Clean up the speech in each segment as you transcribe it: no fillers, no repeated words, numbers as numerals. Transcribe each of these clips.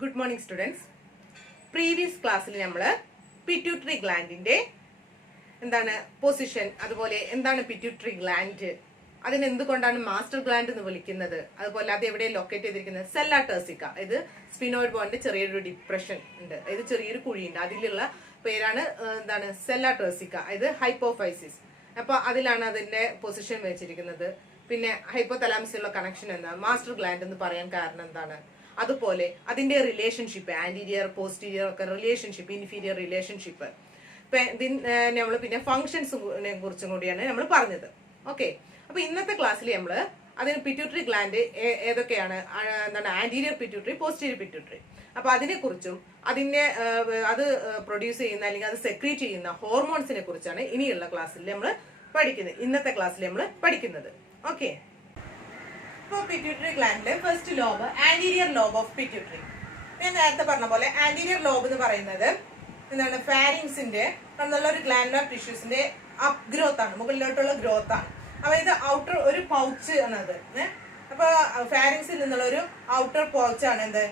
Good morning, students. Previous class we pituitary gland position, pituitary gland. That is master gland. That is located in the sella turcica. This is sphenoid bond depression. This is sella turcica. This is hypophysis. That is position. Hypothalamus connection master gland. അതുപോലെ അതിന്റെ relationship anterior posterior ഒക്കെ relationship inferior relationship നമ്മൾ പിന്നെ ഫങ്ഷൻസിനെ കുറിച്ചും കൂടിയാണ് നമ്മൾ പറഞ്ഞത്. Okay, അപ്പൊ ഇന്നത്തെ ക്ലാസ്സിൽ നമ്മൾ അതിന് പിറ്റ്യൂട്ടറി ഗ്ലാൻഡ് ഏതൊക്കെയാണ്, ആന്റീരിയർ പിറ്റ്യൂട്ടറി, പോസ്റ്റീരിയർ പിറ്റ്യൂട്ടറി, അപ്പൊ അതിനെ കുറിച്ചും അതിന്റെ അത് പ്രൊഡ്യൂസ് ചെയ്യുന്ന അല്ലെങ്കിൽ അത് സെക്രീറ്റ് ചെയ്യുന്ന ഹോർമോൺസിനെ കുറിച്ചാണ് ഇനിയുള്ള ക്ലാസ്സിൽ നമ്മൾ പഠിക്കുന്നത്. ഇന്നത്തെ ക്ലാസ്സിൽ നമ്മൾ പഠിക്കുന്നത്. Okay, pituitary gland first lobe anterior lobe of pituitary. ഞാൻ നേരത്തെ പറഞ്ഞ പോലെ ആന്റീരിയർ ലോബ് എന്ന് പറയുന്നത് എന്താണ്, ഫാരിങ്സിന്റെ ഒരു ഗ്ലാൻഡുലർ ടിഷ്യൂസിന്റെ അപ് ഗ്രോത്ത് ആണ്, മുകളിലോട്ടുള്ള ഗ്രോത്ത് ആണ്. അപ്പൊ ഇത് ഔട്ടർ ഒരു പൗച്ച് ആണത്. അപ്പൊ ഫാരിങ്സിൽ നിന്നുള്ള ഒരു ഔട്ടർ പൗച്ച് ആണ് എന്ത്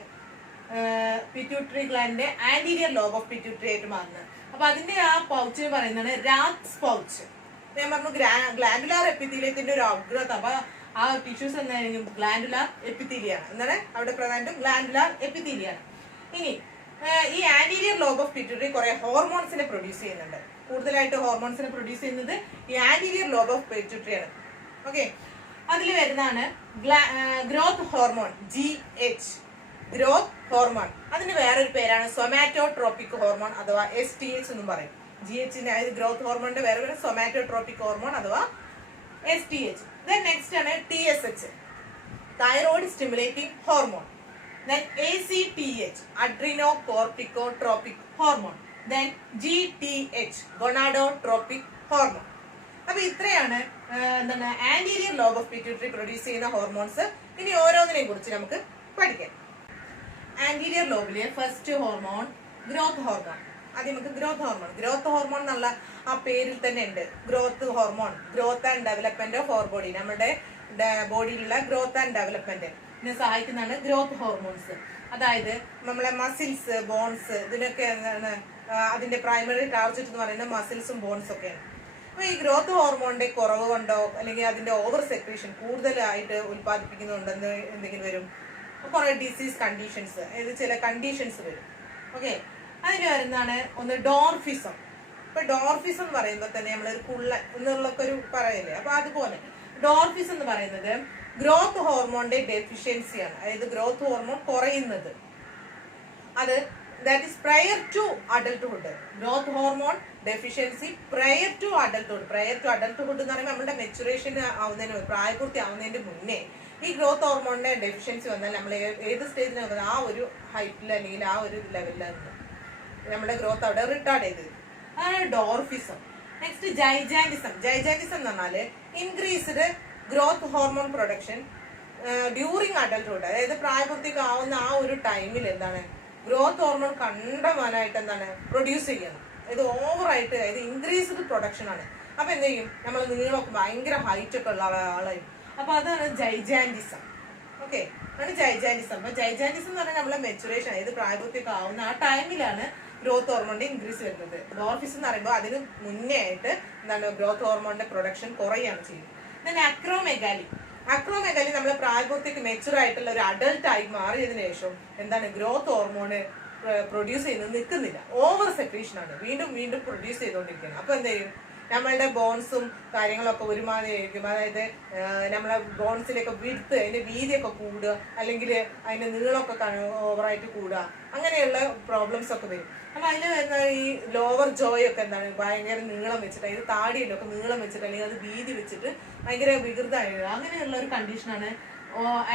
പിറ്റ്യൂട്ടറി ഗ്ലാൻഡിന്റെ ആന്റീരിയർ ലോബ് ഓഫ് പിറ്റ്യൂട്ടറി ആയിട്ട് മാറുന്നത്. അപ്പൊ അതിന്റെ ആ പൗച്ചിന് പറയുന്നതാണ് രാത്സ് പൗച്ച്. ഞാൻ പറഞ്ഞു ഗ്ലാൻഡുലാർ എപ്പിത്തീലിയത്തിന്റെ ഒരു ഔട്ട് ഗ്രോത്ത്. അപ്പൊ ആ ടിഷ്യൂസ് എന്തായാലും ഗ്ലാൻഡുലാർ എപ്പിത്തീലിയാണ്. എന്താണ് അവിടെ പ്രധാനമായിട്ടും ഗ്ലാൻഡുലാർ എപ്പിത്തീലിയാണ്. ഇനി ഈ ആന്റീരിയർ ലോബ് ഓഫ് പിറ്റ്യൂട്ടറി കുറെ ഹോർമോൺസിനെ പ്രൊഡ്യൂസ് ചെയ്യുന്നുണ്ട്. കൂടുതലായിട്ട് ഹോർമോൺസിനെ പ്രൊഡ്യൂസ് ചെയ്യുന്നത് ഈ ആന്റീരിയർ ലോബ് ഓഫ് പിറ്റ്യൂട്ടറി ആണ്. ഓക്കെ, അതിൽ വരുന്നതാണ് growth hormone GH, growth hormone. അതിന് വേറൊരു പേരാണ് സൊമാറ്റോട്രോപിക് ഹോർമോൺ അഥവാ STH എന്നും പറയും. GH ഗ്രോത്ത് ഹോർമോണിന്റെ വേറെ പേര് സൊമാറ്റോട്രോപിക് ഹോർമോൺ അഥവാ STH. Then next ആണ് TSH, thyroid stimulating hormone. Then ACTH, adrenocorticotropic hormone. Then GTH, gonadotropic hormone. അപ്പൊ ഇത്രയാണ് എന്താണ് anterior lobe of pituitary produce ചെയ്യുന്ന ഹോർമോൺസ്. ഇനി ഓരോന്നിനെ കുറിച്ച് നമുക്ക് പഠിക്കാം. ആന്റീരിയർ ലോബിലെ ഫസ്റ്റ് ഹോർമോൺ ഗ്രോത്ത് ഹോർമോൺ. ആദ്യം നമുക്ക് ഗ്രോത്ത് ഹോർമോൺ. ഗ്രോത്ത് ഹോർമോൺ എന്നുള്ള ആ പേരിൽ തന്നെ ഉണ്ട് growth hormone, growth and development of our body. നമ്മുടെ ബോഡിയിലുള്ള ഗ്രോത്ത് ആൻഡ് ഡെവലപ്മെന്റിനെ സഹായിക്കുന്നതാണ് ഗ്രോത്ത് ഹോർമോൺസ്. അതായത് നമ്മളെ മസിൽസ്, ബോൺസ്, ഇതിനൊക്കെ എന്താണ് അതിന്റെ പ്രൈമറി ടാർഗറ്റ് എന്ന് പറയുന്നത് മസിൽസും ബോൺസും ഒക്കെയാണ്. അപ്പൊ ഈ ഗ്രോത്ത് ഹോർമോണിന്റെ കുറവ് കൊണ്ടോ അല്ലെങ്കിൽ അതിന്റെ ഓവർ സെക്രീഷൻ കൂടുതലായിട്ട് ഉത്പാദിപ്പിക്കുന്നുണ്ടെന്ന് എന്തെങ്കിലും വരും, കുറെ ഡിസീസ് കണ്ടീഷൻസ്, അതായത് ചില കണ്ടീഷൻസ് വരും. ഓക്കെ, അതിന് വരുന്നതാണ് ഒന്ന് ഡോർഫിസം. ഇപ്പൊ ഡോർഫിസം എന്ന് പറയുമ്പോൾ തന്നെ നമ്മളൊരു കുള്ള എന്നുള്ളൊക്കെ ഒരു പറയല്ലേ. അപ്പൊ അതുപോലെ ഡോർഫിസം എന്ന് പറയുന്നത് ഗ്രോത്ത് ഹോർമോണിന്റെ ഡെഫിഷ്യൻസിയാണ്. അതായത് ഗ്രോത്ത് ഹോർമോൺ കുറയുന്നത്. അത് that is prior to adulthood. Growth hormone deficiency prior to adulthood. Prior to adulthood എന്ന് പറയുമ്പോൾ നമ്മുടെ മെച്ചുറേഷൻ ആവുന്നതിന്, പ്രായപൂർത്തി ആവുന്നതിന്റെ മുന്നേ ഈ ഗ്രോത്ത് ഹോർമോണിന്റെ ഡെഫിഷ്യൻസി വന്നാൽ നമ്മൾ ഏത് സ്റ്റേജിലാണ് ആ ഒരു ഹൈറ്റിൽ അല്ലെങ്കിൽ ആ ഒരു ലെവലിലാണ് നമ്മുടെ ഗ്രോത്ത് അവിടെ റിട്ടാർഡ് ചെയ്തത്. അതാണ് ഡോർഫിസം. Next gigantism. ജൈജാൻറ്റിസം എന്ന് പറഞ്ഞാല് increased growth hormone production during adulthood. അതായത് പ്രായപൂർത്തിക്ക് ആവുന്ന ആ ഒരു ടൈമിൽ എന്താണ് ഗ്രോത്ത് ഹോർമോൺ കണ്ടമാനായിട്ട് എന്താണ് പ്രൊഡ്യൂസ് ചെയ്യണം. ഇത് ഓവറായിട്ട്, അതായത് ഇൻക്രീസ്ഡ് പ്രൊഡക്ഷൻ ആണ്. അപ്പൊ എന്ത് ചെയ്യും, നമ്മൾ നീളമൊക്കെ ഭയങ്കര ഹൈറ്റ് ഒക്കെ ഉള്ള ആളായി. അപ്പൊ അതാണ് ജൈജാൻറ്റിസം. ഓക്കെ, അതാണ് ജൈജാൻറ്റിസം. അപ്പൊ ജൈജാൻറ്റിസം എന്ന് പറഞ്ഞാൽ നമ്മളെ മെച്ചുറേഷൻ, അതായത് പ്രായപൂർത്തിക്ക് ആവുന്ന ആ ടൈമിലാണ് ഗ്രോത്ത് ഹോർമോണിന്റെ ഇൻക്രീസ് വരുന്നത്. ഡോർഫിസം എന്ന് പറയുമ്പോൾ അതിന് മുന്നേ ആയിട്ട് എന്താണ് ഗ്രോത്ത് ഹോർമോണിന്റെ പ്രൊഡക്ഷൻ കുറയുകയാണ് ചെയ്യുന്നത്. then acromegaly. അക്രോമെഗാലി നമ്മൾ പ്രായപൂർത്തിക്ക് മെച്ചുർ ആയിട്ടുള്ള ഒരു അഡൽട്ട് ആയി മാറിയതിനു ശേഷം എന്താണ് ഗ്രോത്ത് ഹോർമോണ് പ്രൊഡ്യൂസ് ചെയ്യുന്നത് നിൽക്കുന്നില്ല, ഓവർ സെക്രീഷൻ ആണ്, വീണ്ടും വീണ്ടും പ്രൊഡ്യൂസ് ചെയ്തുകൊണ്ടിരിക്കുകയാണ്. അപ്പൊ എന്ത് ചെയ്യും, നമ്മളുടെ ബോൺസും കാര്യങ്ങളൊക്കെ ഒരുമാതിരി ആയിരിക്കും. അതായത് നമ്മളെ ബോൺസിലൊക്കെ വിടുത്ത്, അതിന്റെ വീതിയൊക്കെ കൂടുക, അല്ലെങ്കിൽ അതിന്റെ നീളമൊക്കെ ഓവറായിട്ട് കൂടുക, അങ്ങനെയുള്ള പ്രോബ്ലംസ് ഒക്കെ വരും. അപ്പൊ അതിന് വരുന്ന ഈ ലോവർ ജോയ് ഒക്കെ എന്താണ് ഭയങ്കര നീളം വെച്ചിട്ട്, അതിന് താടിയല്ലോ ഒക്കെ നീളം വെച്ചിട്ട് അല്ലെങ്കിൽ അത് വീതി വെച്ചിട്ട് ഭയങ്കര വികൃതമായത്, അങ്ങനെയുള്ള ഒരു കണ്ടീഷനാണ്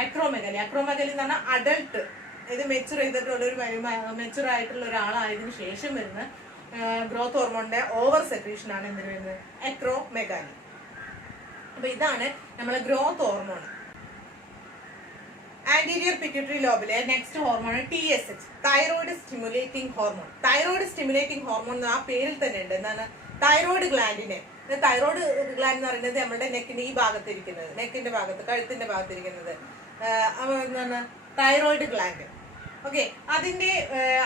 അക്രോമെഗാലി. അക്രോമെഗാലി എന്ന് പറഞ്ഞാൽ അഡൽട്ട്, ഇത് മെച്ചുർ ചെയ്തിട്ടുള്ള ഒരു മെച്ചുർ ആയിട്ടുള്ള ഒരാളായതിനു ശേഷം വരുന്ന ഗ്രോത്ത് ഹോർമോണിന്റെ ഓവർ സെക്രീഷൻ ആണ് എന്തിനു വരുന്നത്, അക്രോമെഗാലി. അപ്പൊ ഇതാണ് നമ്മളെ ഗ്രോത്ത് ഹോർമോൺ. ആന്റീരിയർ പിറ്റ്യൂട്ടറി ലോബിലെ next hormone TSH, thyroid stimulating hormone. Thyroid stimulating hormone ആ പേരിൽ തന്നെ ഉണ്ട്. എന്താണ്, തൈറോയിഡ് ഗ്ലാൻഡിനെ. തൈറോയിഡ് ഗ്ലാൻഡ് എന്ന് പറയുന്നത് നമ്മുടെ നെക്കിന്റെ ഈ ഭാഗത്തിരിക്കുന്നത്, നെക്കിന്റെ ഭാഗത്ത്, കഴുത്തിന്റെ ഭാഗത്തിരിക്കുന്നത് എന്താണ് തൈറോയിഡ് ഗ്ലാൻഡ്. ഓക്കെ.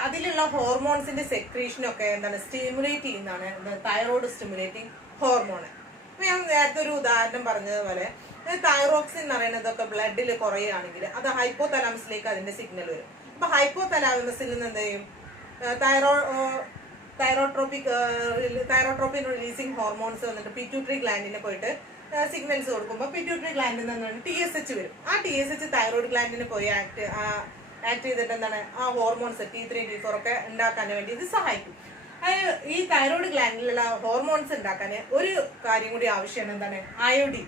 അതിലുള്ള ഹോർമോൺസിന്റെ സെക്രീഷനൊക്കെ എന്താണ് സ്റ്റിമുലേറ്റ് ചെയ്യുന്നതാണ് തൈറോയ്ഡ് സ്റ്റിമുലേറ്റിംഗ് ഹോർമോൺ. അപ്പൊ ഞാൻ നേരത്തെ ഒരു ഉദാഹരണം പറഞ്ഞതുപോലെ തൈറോക്സിൻ എന്ന് പറയുന്നതൊക്കെ ബ്ലഡിൽ കുറയുകയാണെങ്കിൽ അത് ഹൈപ്പോ തലാമസിലേക്ക് അതിന്റെ സിഗ്നൽ വരും. അപ്പൊ ഹൈപ്പോ തലാമസിൽ നിന്ന് എന്ത് ചെയ്യും, തൈറോട്രോപ്പിൻ റിലീസിങ് ഹോർമോൺസ് വന്നിട്ട് പിറ്റ്യൂട്ടറി ഗ്ലാൻഡിനെ പോയിട്ട് സിഗ്നൽസ് കൊടുക്കുമ്പോൾ പിറ്റ്യൂട്ടറി ഗ്ലാൻഡിൽ നിന്നാണ് TSH വരും. ആ TSH തൈറോയ്ഡ് ഗ്ലാൻഡിന് പോയി ആക്ട് ചെയ്തിട്ട് എന്താണ് ആ ഹോർമോൺസ് T3 T4 ഒക്കെ ഉണ്ടാക്കാൻ വേണ്ടി ഇത് സഹായിക്കും. ഈ തൈറോയ്ഡ് ഗ്ലാൻഡിലുള്ള ഹോർമോൺസ് ഉണ്ടാക്കാൻ ഒരു കാര്യം കൂടി ആവശ്യമാണ്, എന്താണ് അയോഡിൻ.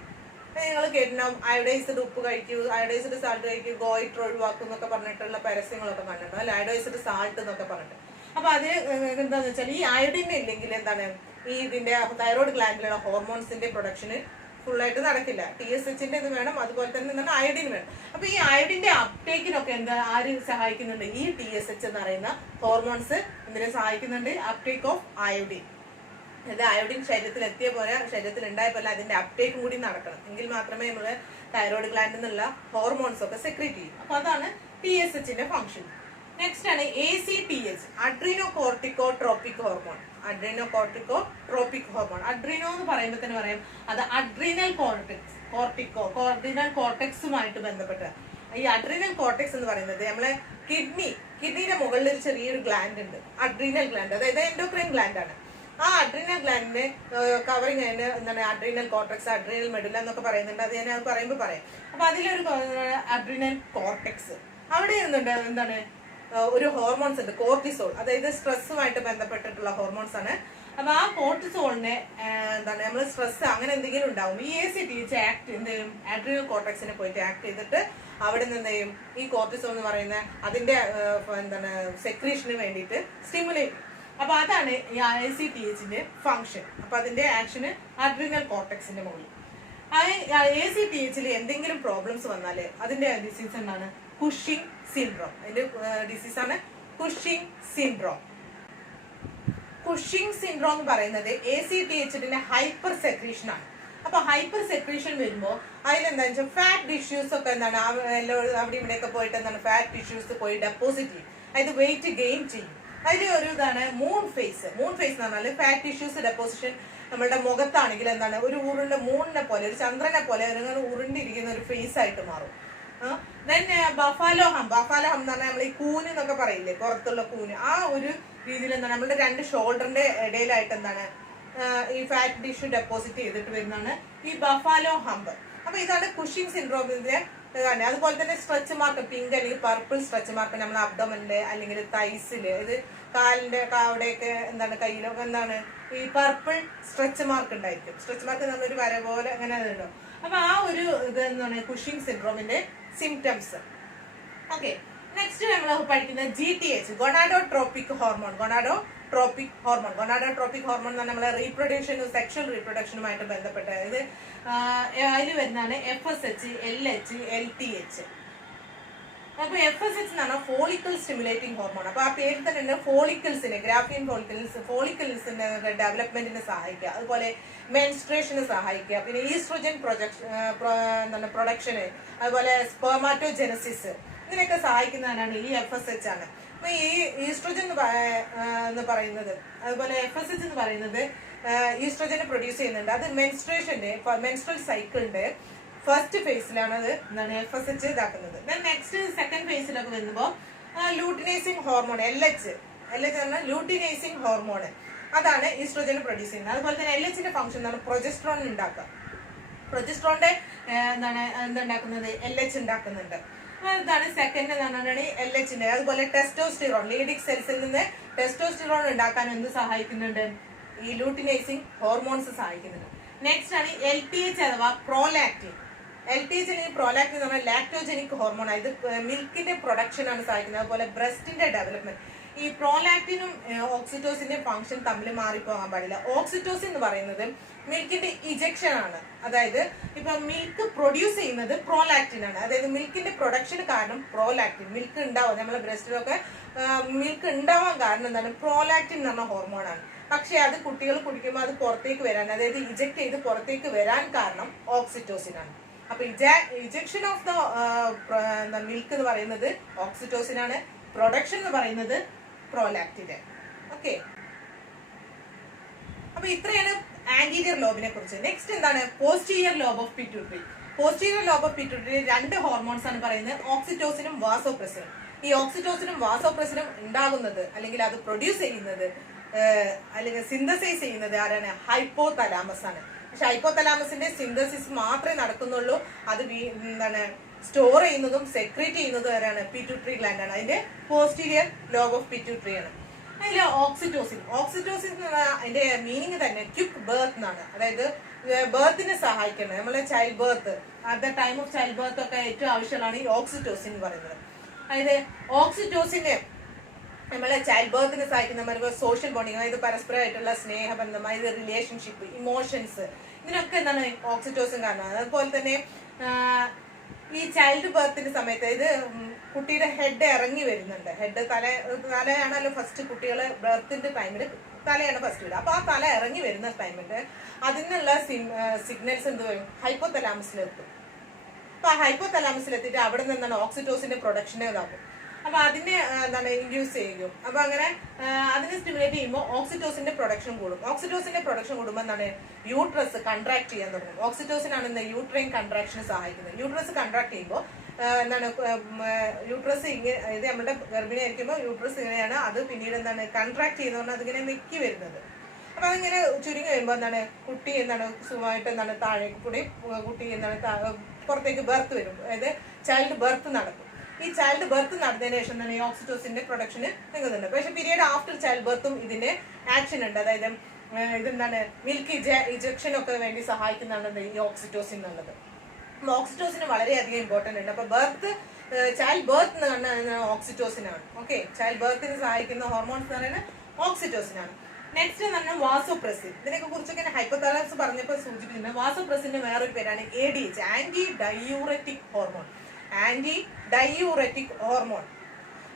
നിങ്ങൾ കേട്ടിട്ടുണ്ടാവും അയോഡൈസ്ഡ് ഉപ്പ് കഴിക്കൂ, അയോഡൈസ്ഡ് സാൾട്ട് കഴിക്കൂ, ഗോയിറ്റർ ഒഴിവാക്കും എന്നൊക്കെ പറഞ്ഞിട്ടുള്ള പരസ്യങ്ങളൊക്കെ കണ്ടിട്ടുണ്ടോ, അല്ല അയോഡൈസ്ഡ് സാൾട്ട് എന്നൊക്കെ പറഞ്ഞിട്ട്. അപ്പൊ അത് എന്താന്ന് വെച്ചാൽ ഈ അയോഡിൻ ഇല്ലെങ്കിൽ എന്താണ് ഈ ഇതിന്റെ തൈറോയ്ഡ് ഗ്ലാൻഡിലുള്ള ഹോർമോൺസിന്റെ പ്രൊഡക്ഷന് ഫുള്ളായിട്ട് നടക്കില്ല. TSHന്റെ ഇത് വേണം, അതുപോലെ തന്നെ എന്താണ് അയോഡിൻ വേണം. അപ്പൊ ഈ അയോഡിന്റെ അപ്ടേക്കിനൊക്കെ ആര് സഹായിക്കുന്നുണ്ട്, ഈ TSH എന്ന് പറയുന്ന ഹോർമോൺസ് എന്തിനെ സഹായിക്കുന്നുണ്ട്, അപ്ടേക്ക് ഓഫ് അയോഡിൻ. അത് അയോഡിൻ ശരീരത്തിൽ എത്തിയ പോലെ, ശരീരത്തിൽ ഉണ്ടായ പോലെ അതിന്റെ അപ്ടേക്കും കൂടി നടക്കണം, എങ്കിൽ മാത്രമേ നമ്മള് തൈറോയ്ഡ് ഗ്ലാൻഡിൽ നിന്നുള്ള ഹോർമോൺസ് ഒക്കെ സെക്രീറ്റ് ചെയ്യും. അപ്പൊ അതാണ് TSHന്റെ ഫംഗ്ഷൻ. നെക്സ്റ്റ് ആണ് ACTH, Adreno corticotropic hormone. Adreno എന്ന് പറയുമ്പോൾ തന്നെ പറയാം അത് അഡ്രീനൽ കോർട്ടെക്സുമായിട്ട് ബന്ധപ്പെട്ട. ഈ അഡ്രീനൽ കോർട്ടെക്സ് എന്ന് പറയുന്നത് നമ്മളെ കിഡ്നിയുടെ മുകളിൽ ഒരു ചെറിയൊരു ഗ്ലാൻഡ് ഉണ്ട്, അഡ്രീനൽ ഗ്ലാൻഡ്, അതായത് എൻഡോക്രൈൻ ഗ്ലാൻഡ് ആണ്. ആ അഡ്രീനൽ ഗ്ലാൻഡിന്റെ കവറിങ് തന്നെ എന്താണ് അഡ്രീനൽ കോർട്ടെക്സ്, അഡ്രീനൽ മെഡുല എന്നൊക്കെ പറയുന്നുണ്ട്. അത് ഞാൻ പറയുമ്പോൾ പറയാം. അപ്പൊ അതിലൊരു അഡ്രീനൽ കോർട്ടെക്സ്, അവിടെ ഇരുന്നുണ്ട് എന്താണ് ഒരു ഹോർമോൺസ് ഉണ്ട്, കോർട്ടിസോൾ, അതായത് സ്ട്രെസ്സുമായിട്ട് ബന്ധപ്പെട്ടിട്ടുള്ള ഹോർമോൺസ് ആണ്. അപ്പൊ ആ കോർട്ടിസോളിനെ എന്താണ് നമ്മൾ സ്ട്രെസ് അങ്ങനെ എന്തെങ്കിലും ഉണ്ടാവും, ഈ ACTH ആക്ട് എന്ത് ചെയ്യും, അഡ്രീനൽ കോർട്ടെക്സിനെ പോയിട്ട് ആക്ട് ചെയ്തിട്ട് അവിടെ നിന്ന് എന്ത് ചെയ്യും, ഈ കോർട്ടിസോൾ എന്ന് പറയുന്ന അതിന്റെ എന്താണ് സെക്രീഷന് വേണ്ടിയിട്ട് സ്റ്റിമുലേറ്റ് ചെയ്യും. അപ്പൊ അതാണ് ഈ ACTHന്റെ ഫംഗ്ഷൻ. അപ്പൊ അതിന്റെ ആക്ഷന് അഡ്രീനൽ കോർട്ടെക്സിന്റെ മുകളിൽ. ACTHൽ എന്തെങ്കിലും പ്രോബ്ലംസ് വന്നാല് അതിന്റെ ഡിസീസ് എന്താണ്, കുഷിംഗ് സിൻഡ്രോം. അതിന്റെ ഡിസീസാണ് കുഷിംഗ് സിൻഡ്രോം. കുഷിംഗ് സിൻഡ്രോം എന്ന് പറയുന്നത് ACTHന്റെ ഹൈപ്പർ സെക്രീഷൻ ആണ്. അപ്പൊ ഹൈപ്പർ സെക്രീഷൻ വരുമ്പോൾ അതിലെന്താ വെച്ചാൽ ഫാറ്റ് ടിഷ്യൂസ് ഒക്കെ എന്താണ് അവിടെ ഇവിടെയൊക്കെ പോയിട്ട് എന്താണ് ഫാറ്റ് ടിഷ്യൂസ് പോയി ഡെപ്പോസിറ്റ് ചെയ്യും, അതായത് വെയിറ്റ് ഗെയിൻ ചെയ്യും. അതിൽ ഒരു ഇതാണ് മൂൺ ഫേസ്. മൂൺ ഫേസ് എന്ന് പറഞ്ഞാൽ ഫാറ്റ് ടിഷ്യൂസ് ഡെപ്പോസിഷൻ നമ്മളുടെ മുഖത്താണെങ്കിൽ എന്താണ് ഒരു ഉരുണ്ട മൂണിനെ പോലെ, ഒരു ചന്ദ്രനെ പോലെ ഉരുണ്ടിരിക്കുന്ന ഒരു ഫേസ് ആയിട്ട് മാറും. ദെൻ ബഫാലോ ഹം എന്ന് പറഞ്ഞാൽ നമ്മൾ ഈ കൂന് എന്നൊക്കെ പറയില്ലേ, പുറത്തുള്ള കൂന്, ആ ഒരു രീതിയിൽ എന്താണ് നമ്മുടെ രണ്ട് ഷോൾഡറിന്റെ ഇടയിലായിട്ട് എന്താണ് ഈ ഫാറ്റ് ടിഷ്യൂ ഡെപ്പോസിറ്റ് ചെയ്തിട്ട് വരുന്നതാണ് ഈ ബഫാലോ ഹംബ്. അപ്പൊ ഇതാണ് കുഷിംഗ് സിൻഡ്രോമിന്റെ ഇതാണ്. അതുപോലെ തന്നെ സ്ട്രെച്ച് മാർക്ക്, പിങ്ക് അല്ലെങ്കിൽ പർപ്പിൾ സ്ട്രെച്ച് മാർക്ക് നമ്മുടെ അബ്ഡോമനില് അല്ലെങ്കിൽ തൈസില്, ഇത് കാലിന്റെ അവിടെയൊക്കെ എന്താണ് കയ്യിലൊക്കെ എന്താണ് ഈ പർപ്പിൾ സ്ട്രെച്ച് മാർക്ക് ഉണ്ടായിരിക്കും. സ്ട്രെച്ച് മാർക്ക് എന്ന് പറഞ്ഞൊരു വര പോലെ അങ്ങനെ അതുണ്ടാവും. അപ്പൊ ആ ഒരു ഇത് എന്താണ് കുഷിംഗ് സിൻഡ്രോമിന്റെ സിംറ്റംസ്. ഓക്കെ. നെക്സ്റ്റ് നമ്മൾ പഠിക്കുന്നത് GTH, gonadotropic hormone. Gonadotropic hormone എന്ന് നമ്മളെ റീപ്രൊഡക്ഷനും സെക്ഷൽ റീപ്രൊഡക്ഷനുമായിട്ട് ബന്ധപ്പെട്ട ഇത് അതിൽ വരുന്നതാണ് FSH, LH, LTH. അപ്പൊ FSH എന്ന് പറഞ്ഞാൽ ഫോളിക്കിൾ സ്റ്റിമുലേറ്റിംഗ് ഹോർമോൺ. അപ്പൊ ആ പേരിൽ തന്നെ ഫോളിക്കിൾസിന്, ഗ്രാഫിയൻ ഫോളിക്കിൾസിന്റെ ഡെവലപ്മെന്റിന് സഹായിക്കുക, അതുപോലെ മെൻസ്ട്രേഷന് സഹായിക്കുക, പിന്നെ ഈസ്ട്രോജൻ പ്രൊഡക്ഷന്, അതുപോലെ സ്പെർമാറ്റോജെനസിസ്, ഇതിനൊക്കെ സഹായിക്കുന്നതാണ് ഈ FSH ആണ്. അപ്പൊ ഈ ഈസ്ട്രോജൻ എന്ന് പറയുന്നത്, അതുപോലെ FSH എന്ന് പറയുന്നത് ഈസ്ട്രോജനെ പ്രൊഡ്യൂസ് ചെയ്യുന്നുണ്ട്. അത് മെൻസ്ട്രൽ സൈക്കിളിന്റെ ഫസ്റ്റ് ഫേസിലാണ് അത് എന്താണ് FSH ഇതാക്കുന്നത്. നെക്സ്റ്റ് സെക്കൻഡ് ഫേസിലൊക്കെ വരുമ്പോൾ ലൂട്ടിനൈസിങ് ഹോർമോൺ LH പറഞ്ഞാൽ ലൂട്ടിനൈസിങ് ഹോർമോൺ, അതാണ് ഈസ്ട്രോജനെ പ്രൊഡ്യൂസ് ചെയ്യുന്നത്. അതുപോലെ തന്നെ LHന്റെ ഫംഗ്ഷൻ എന്താണ്, പ്രൊജസ്ട്രോൺ ഉണ്ടാക്കുക. പ്രൊജസ്ട്രോണിന്റെ എന്തുണ്ടാക്കുന്നത് LH ഉണ്ടാക്കുന്നുണ്ട്. ഇതാണ് സെക്കൻഡ് എന്താണ് LHന്റെ. അതുപോലെ ടെസ്റ്റോസ്റ്റിറോൺ, ലീഡിക് സെൽസിൽ നിന്ന് ടെസ്റ്റോസ്റ്റിറോൺ ഉണ്ടാക്കാൻ എന്ത് സഹായിക്കുന്നുണ്ട്, ഈ ലൂട്ടിനൈസിങ് ഹോർമോൺസ് സഹായിക്കുന്നുണ്ട്. നെക്സ്റ്റ് ആണ് LTH അഥവാ പ്രോലാക്റ്റിൻ. LTH ഈ പ്രോലാക്റ്റിൻ എന്ന് പറഞ്ഞാൽ ലാക്ടോജനിക് ഹോർമോൺ, ഇത് മിൽക്കിന്റെ പ്രൊഡക്ഷൻ ആണ് സഹായിക്കുന്നത്. അതുപോലെ ബ്രസ്റ്റിന്റെ ഡെവലപ്മെന്റ്. ഈ പ്രോലാക്റ്റിനും ഓക്സിറ്റോസിന്റെ ഫംഗ്ഷൻ തമ്മിൽ മാറിപ്പോകാൻ പാടില്ല. ഓക്സിറ്റോസിൻ എന്ന് പറയുന്നത് മിൽക്കിന്റെ ഇജക്ഷൻ ആണ്, അതായത് ഇപ്പൊ മിൽക്ക് പ്രൊഡ്യൂസ് ചെയ്യുന്നത് പ്രോലാക്റ്റിൻ ആണ്. അതായത് മിൽക്കിന്റെ പ്രൊഡക്ഷൻ കാരണം പ്രോലാക്റ്റിൻ, മിൽക്ക് ഉണ്ടാവും നമ്മളെ ബ്രസ്റ്റിലൊക്കെ മിൽക്ക് ഉണ്ടാവാൻ കാരണം എന്താണ്, പ്രോലാക്റ്റിൻ എന്ന് പറഞ്ഞ ഹോർമോൺ ആണ്. പക്ഷെ അത് കുട്ടികൾ കുടിക്കുമ്പോൾ അത് പുറത്തേക്ക് വരാൻ, അതായത് ഇജക്ട് ചെയ്ത് പുറത്തേക്ക് വരാൻ കാരണം ഓക്സിറ്റോസിൻ ആണ്. അപ്പൊ ഇജക്ഷൻ ഓഫ് ദ മിൽക്ക് എന്ന് പറയുന്നത് ഓക്സിറ്റോസിൻ ആണ്. പ്രൊഡക്ഷൻ എന്ന് പറയുന്നത് പ്രോലാക്റ്റിന്റെ. ഓക്കെ, അപ്പൊ ഇത്രയാണ് ആന്റീരിയർ ലോബിനെ കുറിച്ച്. നെക്സ്റ്റ് എന്താണ് posterior lobe of pituitary. Posterior lobe of pituitary 2 hormones ആണ് പറയുന്നത്, ഓക്സിറ്റോസിനും വാസോപ്രസിനും. ഈ ഓക്സിറ്റോസിനും വാസോപ്രസിനും ഉണ്ടാകുന്നത് അല്ലെങ്കിൽ അത് പ്രൊഡ്യൂസ് ചെയ്യുന്നത് അല്ലെങ്കിൽ സിന്തസൈസ് ചെയ്യുന്നത് ആരാണ്? ഹൈപ്പോതലാമസ് ആണ്. പക്ഷെ ഹൈപ്പോതലാമസിന്റെ സിന്തസിസ് മാത്രമേ നടക്കുന്നുള്ളൂ, അത് എന്താണ് സ്റ്റോർ ചെയ്യുന്നതും സെക്രീറ്റ് ചെയ്യുന്നതും ആരാണ്? പിറ്റ്യൂട്ടറി ഗ്ലാൻഡ് ആണ്. അതിന്റെ പോസ്റ്റീരിയർ ലോബ് ഓഫ് പിറ്റ്യൂട്ടറി ആണ്. അതിൽ ഓക്സിറ്റോസിൻ അതിന്റെ മീനിങ് തന്നെ ക്വിക്ക് ബർത്ത് എന്നാണ്. അതായത് ബർത്തിനെ സഹായിക്കുന്നത്, നമ്മളെ child birth, at the time of child birth ഒക്കെ ഏറ്റവും ആവശ്യമാണ് ഈ ഓക്സിറ്റോസിൻ എന്ന് പറയുന്നത്. അതായത് ഓക്സിറ്റോസിന് നമ്മളെ ചൈൽഡ് ബർത്തിനെ സഹായിക്കുന്ന സോഷ്യൽ ബോണ്ടിങ്, അതായത് പരസ്പരമായിട്ടുള്ള സ്നേഹബന്ധം, അതായത് റിലേഷൻഷിപ്പ്, ഇമോഷൻസ്, ഇതിനൊക്കെ എന്താണ് ഓക്സിറ്റോസിൻ കാരണം. അതുപോലെ തന്നെ ഈ ചൈൽഡ് ബർത്തിന്റെ സമയത്ത് ഇത് കുട്ടിയുടെ ഹെഡ് ഇറങ്ങി വരുന്നുണ്ട്. ഹെഡ് തലയാണല്ലോ ഫസ്റ്റ്, കുട്ടികളെ ബർത്തിന്റെ ടൈമിൽ തലയാണ് ഫസ്റ്റ് വരിക. അപ്പൊ ആ തല ഇറങ്ങി വരുന്ന ടൈമിൽ അതിനുള്ള സിഗ്നൽസ് എന്ത് വരും? ഹൈപ്പോതലാമസിലെത്തും. അപ്പൊ ഹൈപ്പോതലാമസിലെത്തിയിട്ട് അവിടെ നിന്നാണ് ഓക്സിറ്റോസിന്റെ പ്രൊഡക്ഷനെ ഇതാക്കും. അപ്പൊ അതിനെ എന്താണ് ഇൻഡ്യൂസ് ചെയ്യും. അപ്പൊ അങ്ങനെ അതിനെ സ്റ്റിമുലേറ്റ് ചെയ്യുമ്പോൾ ഓക്സിറ്റോസിന്റെ പ്രൊഡക്ഷൻ കൂടും. ഓക്സിറ്റോസിന്റെ പ്രൊഡക്ഷൻ കൂടുമ്പോൾ എന്താണ് യൂട്രസ് കൺട്രാക്ട് ചെയ്യാൻ തുടങ്ങും. ഓക്സിറ്റോസിനാണ് എന്താ യൂട്രൈൻ കൺട്രാക്ഷന് സഹായിക്കുന്നത്. യൂട്രസ് കൺട്രാക്ട് ചെയ്യുമ്പോൾ എന്താണ് യൂട്രസ് ഇങ്ങനെ, ഇത് നമ്മുടെ ഗർഭിണി ആയിരിക്കുമ്പോൾ യൂട്രസ് ഇങ്ങനെയാണ്, അത് പിന്നീട് എന്താണ് കൺട്രാക്ട് ചെയ്യുന്നതുകൊണ്ട് അതിങ്ങനെ നെക്കി വരുന്നത്. അപ്പൊ അതിങ്ങനെ ചുരുങ്ങി വരുമ്പോൾ എന്താണ് കുട്ടി എന്താണ് സുഖമായിട്ട് എന്താണ് താഴേക്ക് കൂടി കുട്ടി എന്താണ് പുറത്തേക്ക് ബർത്ത് വരും. അതായത് ചൈൽഡ് ബർത്ത് നടക്കും. ഈ ചൈൽഡ് ബർത്ത് നടന്നതിന് ശേഷം തന്നെ ഈ ഓക്സിറ്റോസിന്റെ പ്രൊഡക്ഷന് നിൽക്കുന്നുണ്ട്. പക്ഷെ പീരിയഡ് ആഫ്റ്റർ ചൈൽഡ് ബർത്തും ഇതിന്റെ ആക്ഷൻ ഉണ്ട്. അതായത് ഇതെന്താണ് മിൽക്ക് ഇജക്ഷൻ ഒക്കെ വേണ്ടി സഹായിക്കുന്നതാണ് ഈ ഓക്സിറ്റോസിൻ എന്നുള്ളത്. ഓക്സിറ്റോസിന് വളരെയധികം ഇമ്പോർട്ടന്റ് ഉണ്ട്. അപ്പൊ ചൈൽഡ് ബർത്ത് എന്ന് പറഞ്ഞാൽ ഓക്സിറ്റോസിൻ ആണ്. ഓക്കെ, ചൈൽഡ് ബർത്തിന് സഹായിക്കുന്ന ഹോർമോൺസ് എന്ന് പറയുന്നത് ഓക്സിറ്റോസിൻ ആണ്. നെക്സ്റ്റ് എന്ന് പറഞ്ഞാൽ വാസോപ്രസിൻ. ഇതിനൊക്കെ കുറിച്ചൊക്കെ ഹൈപ്പോതലാമസ് പറഞ്ഞപ്പോൾ സൂചിപ്പിച്ചിട്ടുണ്ട്. വാസോപ്രസിന്റെ വേറൊരു പേരാണ് ADH, anti diuretic hormone. Anti diuretic hormone,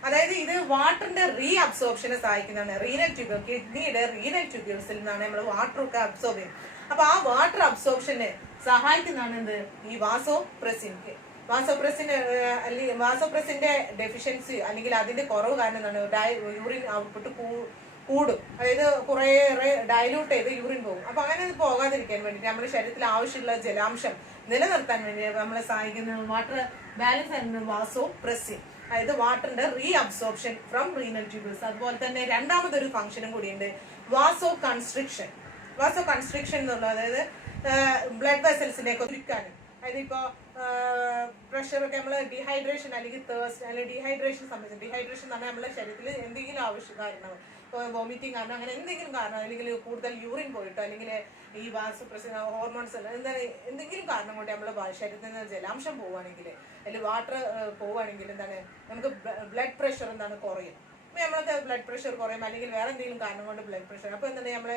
അതായത് ഇത് വാട്ടറിന്റെ റീ അബ്സോർപ്ഷനെ സഹായിക്കുന്നതാണ്. റീനൽ ട്യൂബ്യൂൾ, കിഡ്നിയുടെ റീനൽ ട്യൂബ്യൂൾസിൽ നിന്നാണ് നമ്മൾ വാട്ടർ ഒക്കെ അബ്സോർബ് ചെയ്യുന്നത്. അപ്പൊ ആ വാട്ടർ അബ്സോർപ്ഷനെ സഹായിക്കുന്നതാണ് എന്ത്? ഈ വാസോപ്രസിൻ. വാസോപ്രസിന്റെ ഡെഫിഷ്യൻസി അല്ലെങ്കിൽ അതിന്റെ കുറവ് കാരണം എന്താണ് യൂറിൻ ഔട്ട്പുട്ട് കൂടും. അതായത് കുറേയേറെ ഡയലൂട്ട് ചെയ്ത് യൂറിൻ പോകും. അപ്പൊ അങ്ങനെ പോകാതിരിക്കാൻ വേണ്ടിയിട്ട് നമ്മുടെ ശരീരത്തിൽ ആവശ്യമുള്ള ജലാംശം നിലനിർത്താൻ വേണ്ടി നമ്മളെ സഹായിക്കുന്ന വാട്ടർ ബാലൻസ് ആയിരുന്നു വാസോപ്രസിൻ, അതായത് വാട്ടറിന്റെ reabsorption from renal tubules. അതുപോലെ തന്നെ രണ്ടാമതൊരു ഫംഗ്ഷനും കൂടിയുണ്ട്, വാസോ കൺസ്ട്രിക്ഷൻ. വാസോ കൺസ്ട്രിക്ഷൻ എന്നുള്ളത് അതായത് ബ്ലഡ് വെസൽസിനെ ചുരുക്കാനും, അതായത് ഇപ്പോ പ്രഷറൊക്കെ നമ്മള് ഡീഹൈഡ്രേഷൻ അല്ലെങ്കിൽ തേഴ്സ്റ്റ് അല്ലെങ്കിൽ ഡീഹൈഡ്രേഷൻ സംബന്ധിച്ച്, ഡീഹൈഡ്രേഷൻ എന്ന് പറഞ്ഞാൽ നമ്മുടെ ശരീരത്തിൽ എന്തെങ്കിലും ആവശ്യം കാരണം, വോമിറ്റിംഗ് കാരണം, അങ്ങനെ എന്തെങ്കിലും കാരണം, അല്ലെങ്കിൽ കൂടുതൽ യൂറിൻ പോയിട്ടോ അല്ലെങ്കിൽ ഈ വാസോപ്രസിൻ ഹോർമോൺസ് എന്തെങ്കിലും കാരണം കൊണ്ട് നമ്മുടെ ശരീരത്തിൽ നിന്ന് ജലാംശം പോവുകയാണെങ്കിൽ അല്ലെങ്കിൽ വാട്ടർ പോവുകയാണെങ്കിൽ എന്താണ് നമുക്ക് ബ്ലഡ് പ്രഷർ എന്താണ് കുറയും. നമ്മൾക്ക് ബ്ലഡ് പ്രഷർ കുറയും അല്ലെങ്കിൽ വേറെ എന്തെങ്കിലും കാരണം കൊണ്ട് ബ്ലഡ് പ്രഷർ, അപ്പൊ എന്താണ് നമ്മള്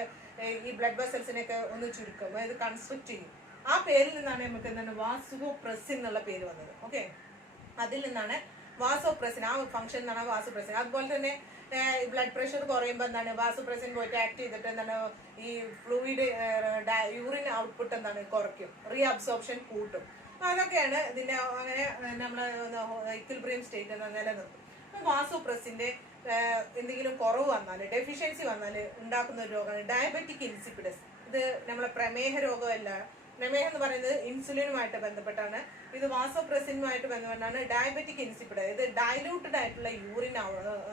ഈ ബ്ലഡ് വെസൽസിനെയൊക്കെ ഒന്ന് ചുരുക്കും, അതായത് കൺസ്ട്രിക്ട് ചെയ്യും. ആ പേരിൽ നിന്നാണ് നമുക്ക് എന്താണ് വാസോപ്രസിൻ എന്നുള്ള പേര് വന്നത്. ഓക്കെ, അതിൽ നിന്നാണ് വാസോപ്രസിൻ, ആ ഫംഗ്ഷൻ എന്നാണ് വാസോപ്രസിൻ. അതുപോലെ തന്നെ ബ്ലഡ് പ്രഷർ കുറയുമ്പോൾ എന്താണ് വാസോപ്രസിൻ പോയിട്ട് ആക്ട് ചെയ്തിട്ട് എന്താണ് ഈ ഫ്ലൂയിഡ് യൂറിൻ ഔട്ട്പുട്ട് എന്താണ് കുറയ്ക്കും, റീ അബ്സോർപ്ഷൻ കൂട്ടും. അതൊക്കെയാണ് ഇതിന്റെ അങ്ങനെ നമ്മള് ഇക്വിലിബ്രിയം സ്റ്റേറ്റ് നിലനിർത്തും. വാസോപ്രസിന്റെ എന്തെങ്കിലും കുറവ് വന്നാൽ, ഡെഫിഷ്യൻസി വന്നാൽ ഉണ്ടാക്കുന്ന ഒരു രോഗമാണ് ഡയബറ്റിക് ഇൻസിപ്പിഡസ്. ഇത് നമ്മളെ പ്രമേഹ രോഗമല്ല. പ്രമേഹം എന്ന് പറയുന്നത് ഇൻസുലിനുമായിട്ട് ബന്ധപ്പെട്ടാണ്. ഇത് വാസോപ്രസിനുമായിട്ട് ബന്ധപ്പെട്ടാണ് ഡയബറ്റിക് ഇൻസിപ്പിഡസ്. ഇത് ഡയലൂട്ടഡ് ആയിട്ടുള്ള യൂറിൻ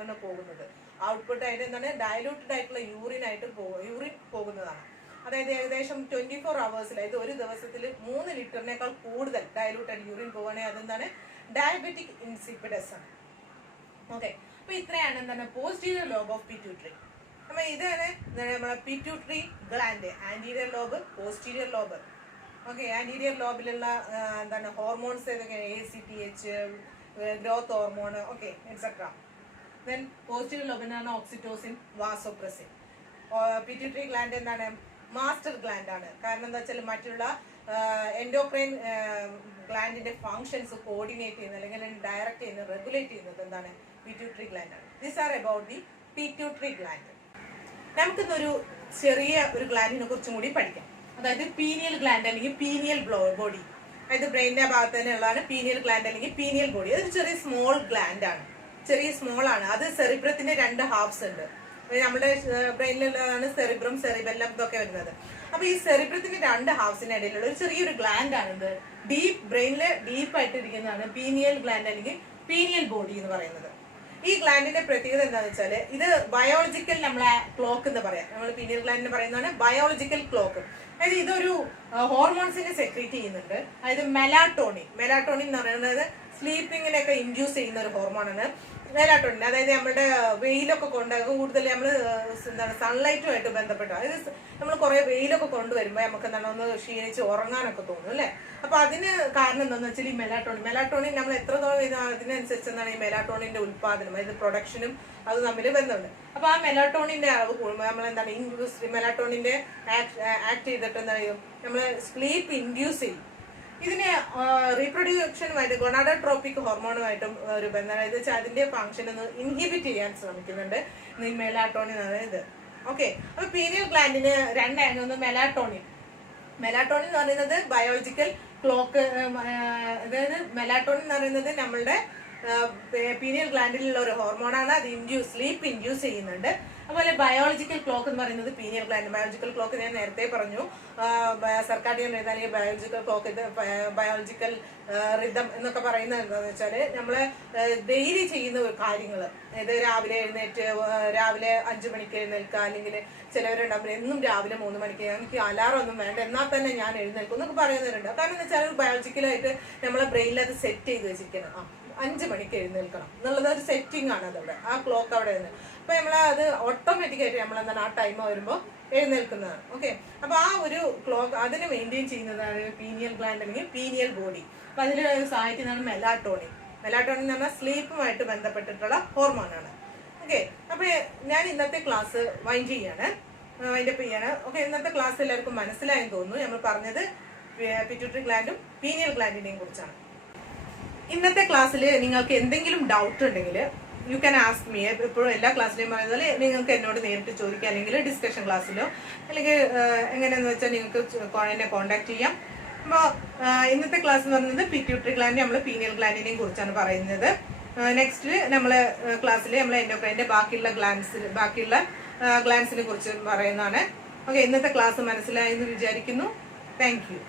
ആണ് പോകുന്നത്. ഔട്ട്പുട്ട് ആയിട്ട് എന്താണ് ഡയലൂട്ടഡ് ആയിട്ടുള്ള യൂറിൻ പോകുന്നതാണ്. അതായത് ഏകദേശം 24 hours, അതായത് ഒരു ദിവസത്തിൽ 3 ലിറ്ററിനേക്കാൾ കൂടുതൽ ഡയലൂട്ടഡ് യൂറിൻ പോവുകയാണെങ്കിൽ അതെന്താണ് ഡയബറ്റിക് ഇൻസിപ്പിഡസ് ആണ്. ഓക്കെ, അപ്പൊ ഇത്രയാണ് എന്താണ് പോസ്റ്റീരിയർ ലോബ് ഓഫ് പിറ്റ്യൂട്ടറി. അപ്പൊ ഇതാണ് നമ്മളെ pituitary gland, anterior lobe, posterior lobe. Okay, anterior ലോബിലുള്ള എന്താണ് ഹോർമോൺസ് ഏതൊക്കെയാണ്? ACTH, growth hormone, okay, etcetera. Then posterior ലോബിനാണ് ഓക്സിറ്റോസിൻ, വാസോപ്രസിൻ. പിറ്റ്യൂട്ടറി ഗ്ലാൻഡ് എന്താണ് മാസ്റ്റർ ഗ്ലാൻഡ് ആണ്. കാരണം എന്താ വെച്ചാൽ മറ്റുള്ള എൻഡോക്രൈൻ ഗ്ലാൻഡിന്റെ ഫങ്ഷൻസ് കോർഡിനേറ്റ് ചെയ്യുന്നത് അല്ലെങ്കിൽ ഡയറക്റ്റ് ചെയ്യുന്നത്, റെഗുലേറ്റ് ചെയ്യുന്നത് എന്താണ് പിറ്റ്യൂട്ടറി ഗ്ലാൻഡ് ആണ്. This are about the pituitary gland. നമുക്കിന്നൊരു ചെറിയ ഒരു ഗ്ലാൻഡിനെ കുറിച്ചും കൂടി പഠിക്കാം. അതായത് പീനിയൽ ഗ്ലാൻഡ് അല്ലെങ്കിൽ പീനിയൽ ബോഡി. അതായത് ബ്രെയിനിന്റെ ഭാഗത്ത് തന്നെ ഉള്ളതാണ് പീനിയൽ ഗ്ലാൻഡ് അല്ലെങ്കിൽ പീനിയൽ ബോഡി. അതൊരു ചെറിയ സ്മോൾ ഗ്ലാൻഡ് ആണ്. ചെറിയ സ്മോൾ ആണ്. അത് സെറിബ്രത്തിന്റെ 2 ഹാഫ്സ് ഉണ്ട്. നമ്മുടെ ബ്രെയിനിലുള്ളതാണ് സെറിബ്രം, സെറിബെല്ലം ഇതൊക്കെ വരുന്നത്. അപ്പൊ ഈ സെറിബ്രത്തിന്റെ 2 ഹാഫ്സിന്റെ ഇടയിലുള്ള ഒരു ചെറിയൊരു ഗ്ലാൻഡ് ആണിത്. ബ്രെയിനില് ഡീപ്പായിട്ട് ഇരിക്കുന്നതാണ് പീനിയൽ ഗ്ലാൻഡ് അല്ലെങ്കിൽ പീനിയൽ ബോഡി എന്ന് പറയുന്നത്. ഈ ഗ്ലാൻഡിന്റെ പ്രത്യേകത എന്താണെന്ന് വെച്ചാല് ഇത് ബയോളജിക്കൽ നമ്മളെ ക്ലോക്ക് എന്ന് പറയാം. നമ്മൾ പീനിയൽ ഗ്ലാൻഡിന് പറയുന്നതാണ് ബയോളജിക്കൽ ക്ലോക്ക്. അതായത് ഇതൊരു ഹോർമോൺസിനെ സെക്രീറ്റ് ചെയ്യുന്നുണ്ട്. അതായത് മെലാട്ടോണിൻ എന്ന് പറയുന്നത് സ്ലീപ്പിങ്ങിനൊക്കെ ഇൻഡ്യൂസ് ചെയ്യുന്ന ഒരു ഹോർമോണാണ് മെലാട്ടോണിൻ. അതായത് നമ്മുടെ വെയിലൊക്കെ കൊണ്ട് കൂടുതൽ നമ്മൾ സൺലൈറ്റുമായിട്ട് ബന്ധപ്പെട്ട്, അതായത് നമ്മൾ കുറെ വെയിലൊക്കെ കൊണ്ടുവരുമ്പോൾ നമുക്ക് എന്താണ് ഒന്ന് ക്ഷീണിച്ച് ഉറങ്ങാനൊക്കെ തോന്നും അല്ലെ. അപ്പൊ അതിന് കാരണം എന്താണെന്ന് വെച്ചാൽ ഈ മെലാട്ടോണിൻ നമ്മൾ എത്രത്തോളം അതിനനുസരിച്ച് എന്താണ് ഈ മെലാട്ടോണിന്റെ ഉത്പാദനം, അതായത് പ്രൊഡക്ഷനും അത് തമ്മിൽ ബന്ധമുണ്ട്. അപ്പൊ ആ മെലാട്ടോണിന്റെ അളവ് കൂടുമ്പോൾ നമ്മൾ എന്താണ് മെലാട്ടോണിന്റെ ആക്ട് ചെയ്തിട്ട് എന്താ ചെയ്യും, നമ്മള് സ്ലീപ്പ് ഇൻഡ്യൂസ് ചെയ്യും. ഇതിന് റീപ്രൊഡ്യൂക്ഷനുമായിട്ട് ഗൊണാഡോട്രോപിക് ഹോർമോണുമായിട്ടും ഒരു ബന്ധം, അതായത് അതിന്റെ ഫംഗ്ഷൻ ഒന്ന് ഇൻഹിബിറ്റ് ചെയ്യാൻ ശ്രമിക്കുന്നുണ്ട് ഈ മെലാട്ടോണിൻ അതായത്. ഓക്കെ, അപ്പൊ പീനിയൽ ഗ്ലാൻഡിന് 2 ആംഗിൾ. ഒന്ന് മെലാട്ടോണിൻ എന്ന് പറയുന്നത് ബയോളജിക്കൽ ക്ലോക്ക്, അതായത് മെലാട്ടോണിൻ എന്ന് പറയുന്നത് നമ്മളുടെ പീനിയൽ ഗ്ലാൻഡിലുള്ള ഒരു ഹോർമോണാണ്. അത് സ്ലീപ്പ് ഇൻഡ്യൂസ് ചെയ്യുന്നുണ്ട്. അതുപോലെ ബയോളജിക്കൽ ക്ലോക്ക് എന്ന് പറയുന്നത് പീനിയൽ ഗ്ലാൻഡ്. ബയോളജിക്കൽ ക്ലോക്ക് ഞാൻ നേരത്തെ പറഞ്ഞു, സർക്കാഡിയൻ റിതം അല്ലെങ്കിൽ ബയോളജിക്കൽ ക്ലോക്ക്, ബയോളജിക്കൽ റിതം എന്നൊക്കെ പറയുന്നത് എന്താണെന്ന് വെച്ചാൽ നമ്മള് ഡെയിലി ചെയ്യുന്ന കാര്യങ്ങൾ. അതായത് രാവിലെ എഴുന്നേറ്റ് രാവിലെ 5 മണിക്ക് എഴുന്നേൽക്കുക, അല്ലെങ്കിൽ ചിലവരുണ്ടാവും എന്നും രാവിലെ 3 മണിക്ക്, എനിക്ക് അലാറം ഒന്നും വേണ്ട എന്നാൽ തന്നെ ഞാൻ എഴുന്നേൽക്കും എന്നൊക്കെ പറയുന്നവരുണ്ട്. കാരണം എന്ന് വെച്ചാൽ ബയോളജിക്കലായിട്ട് നമ്മളെ ബ്രെയിനിൽ അത് സെറ്റ് ചെയ്ത് വെച്ചിരിക്കണം. 5 മണിക്ക് എഴുന്നേൽക്കണം എന്നുള്ളത് ഒരു സെറ്റിംഗ് ആണ് അതവിടെ, ആ ക്ലോക്ക് അവിടെ നിന്ന്. അപ്പൊ അത് ഓട്ടോമാറ്റിക്കായിട്ട് നമ്മളെന്താണ് ആ ടൈം വരുമ്പോൾ എഴുന്നേൽക്കുന്നതാണ്. ഓക്കെ, അപ്പൊ ആ ഒരു ക്ലോക്ക് അതിനെ മെയിൻറ്റെയിൻ ചെയ്യുന്നതാണ് പീനിയൽ ഗ്ലാൻഡ് അല്ലെങ്കിൽ പീനിയൽ ബോഡി. അപ്പൊ അതിൽ സഹായിക്കുന്നതാണ് മെലാട്ടോണിൻ എന്ന് പറഞ്ഞാൽ സ്ലീപ്പുമായിട്ട് ബന്ധപ്പെട്ടിട്ടുള്ള ഹോർമോണാണ്. ഓക്കെ, അപ്പൊ ഞാൻ ഇന്നത്തെ ക്ലാസ് വൈൻഡപ്പ് ചെയ്യാണ്. ഓക്കെ, ഇന്നത്തെ ക്ലാസ് എല്ലാവർക്കും മനസ്സിലായെന്ന് തോന്നുന്നു. നമ്മൾ പറഞ്ഞത് പിറ്റ്യൂട്ടറി ഗ്ലാൻഡും പീനിയൽ ഗ്ലാൻഡിനെയും കുറിച്ചാണ്. ഇന്നത്തെ ക്ലാസ്സിൽ നിങ്ങൾക്ക് എന്തെങ്കിലും ഡൗട്ട് ഉണ്ടെങ്കിൽ യു ക്യാൻ ആസ്ക് മീ. എപ്പോഴും എല്ലാ ക്ലാസ്സിലെയും പറയുന്നത് നിങ്ങൾക്ക് എന്നോട് നേരിട്ട് ചോദിക്കാം, അല്ലെങ്കിൽ ഡിസ്കഷൻ ക്ലാസ്സിലോ, അല്ലെങ്കിൽ എങ്ങനെയാണെന്ന് വെച്ചാൽ നിങ്ങൾക്ക് എന്നെ കോൺടാക്ട് ചെയ്യാം. അപ്പോൾ ഇന്നത്തെ ക്ലാസ് എന്ന് പറയുന്നത് പിറ്റ്യൂട്ടറി ഗ്ലാൻഡ് നമ്മൾ പീനിയൽ ഗ്ലാൻഡിനെയും കുറിച്ചാണ് പറയുന്നത്. നെക്സ്റ്റ് നമ്മളെ ക്ലാസ്സിൽ നമ്മൾ എൻഡോക്രൈൻ്റെ ബാക്കിയുള്ള ഗ്ലാൻസിനെ കുറിച്ച് പറയുന്നതാണ്. ഓക്കെ, ഇന്നത്തെ ക്ലാസ് മനസ്സിലായെന്ന് വിചാരിക്കുന്നു. Thank you.